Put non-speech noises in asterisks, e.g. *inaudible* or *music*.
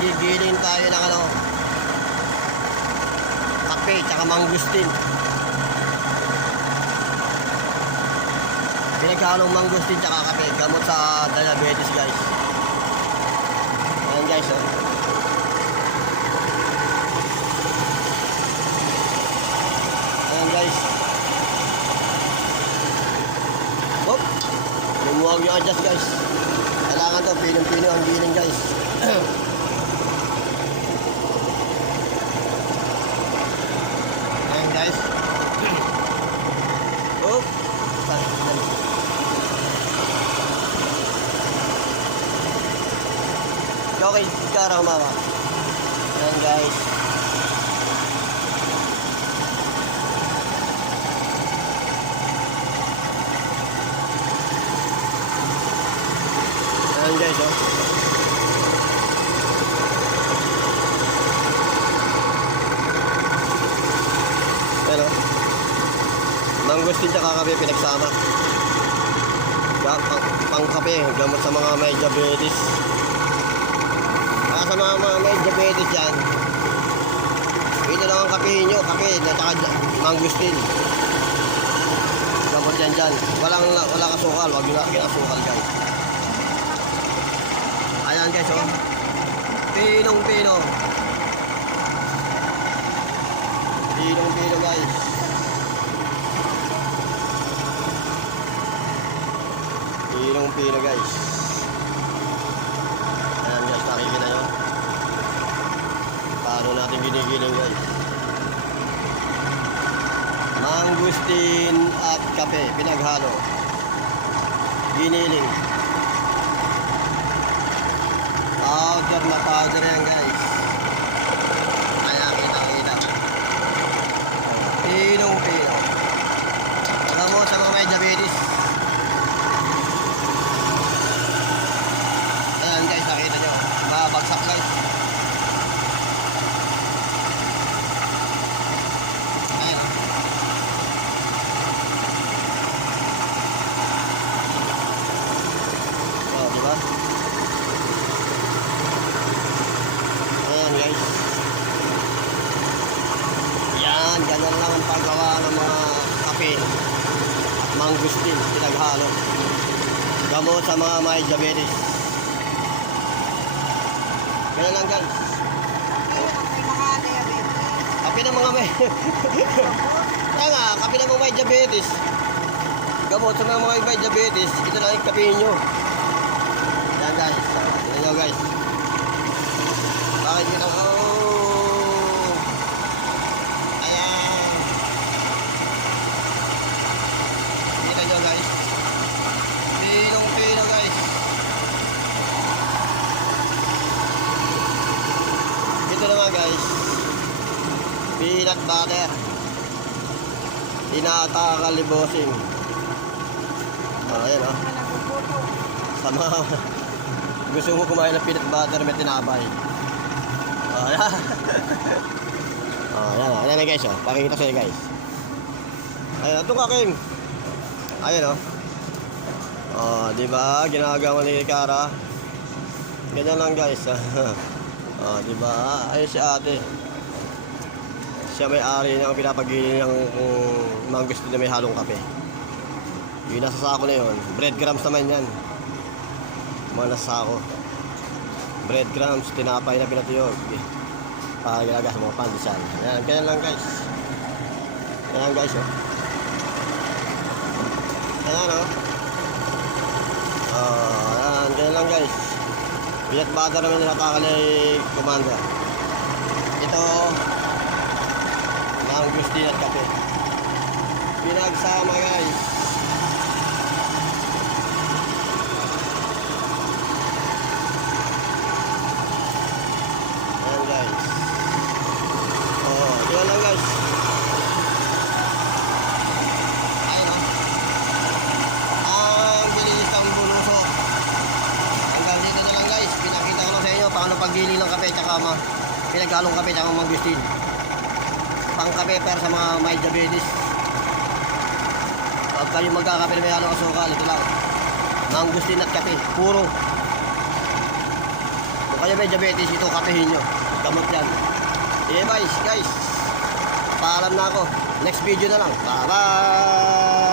gigiling tayo ng ano, kape, tsaka mangustin. Pinaghalong mangustin tsaka kape, gamot sa diabetes guys. Ayan guys, oh. Ayan guys. Oh, lumuwag yung adjust guys. Kailangan to, pinong-pino ang giling guys. *clears throat* Ayan guys. Oh, Okay, cara humama. Ayan guys. Ayan guys, oh. Pero, mangustin tsaka kape pinagsama. Ga, pang, pang kape, gamot sa mga may diabetes. Sa mga, mga may diabetes yan, ito lang ang kapehin nyo, kape, at saka mangustin. Gamot yan dyan. Walang, wala kasukal, wag nyo lagyan asukal guys. Ayan guys, oh. Pinong pino. Pinong pino guys. Pinong pino guys. Ayan guys, nakikita nyo. Paano natin ginigiling guys. Mangustin at kape, pinaghalo. Giniling. Powder na powder yan guys. Kaya kita kita. Pinong pino. Alam mo sa mga may diabetes. Ayan guys, nakita nyo. Mabagsak guys. Ayan. Oh, di ba? Ayan guys. Yan, ganyan lang ang paggawa ng mga kape. Mangustin, pinaghalo. Gamot sa mga may diabetes. Ganyan lang guys. May. Kape ng mga may... *laughs* Kaya nga, kape ng mga may diabetes. Gamot sa mga may diabetes, ito lang yung kape nyo. Yan guys. Yan nyo guys. Bakit yun ako? Ayan. Kita nyo guys. Pinong pino guys. Ito naman guys. Peanut butter. Tinatakalibosing. Oh, ayan oh. Mga naguguto. *laughs* Sa mga gusto mo kumain ng peanut butter may tinapay. Oh, oh, yan. oh. Ayan *laughs* na guys, oh. Pakikita sa'yo guys. Ayan, ito kaking. Ayan, oh. Oh, di ba? Ginagawa ni Kara. Ganyan lang guys. *laughs* oh, di ba? Ayun si ate. Siya may-ari ng pinapagili ng um, mga gusto na may halong kape. Yung nasa sako na yun. Breadcrumbs naman yan. Mga nasa sako. Breadcrumbs, tinapay na pinatuyog. Para ginagas sa mga pandesal. Ayan, ganyan lang guys. Ayan guys, oh. Ayan, oh. Oh, ayan, ganyan lang guys. Pinat butter naman nakatakal ni Commander. Ito, mangustin at kape. Pinagsama guys. Ayan guys. Oh, tingnan lang guys. Ayun oh. Ang bilis ng buluso. Hanggang dito na lang guys. Pinakita ko sa inyo paano paggili ng kape tsaka pinaghalong kape tsaka mangustin. Pang kape pero sa mga may diabetes. Pag kayo magkakape na may halong asukal, ito lang. Mangustin at kape. Puro. Kung kayo may diabetes, ito katihin nyo. Gamot yan. Okay guys, guys. Paalam na ako. Next video na lang. Bye-bye!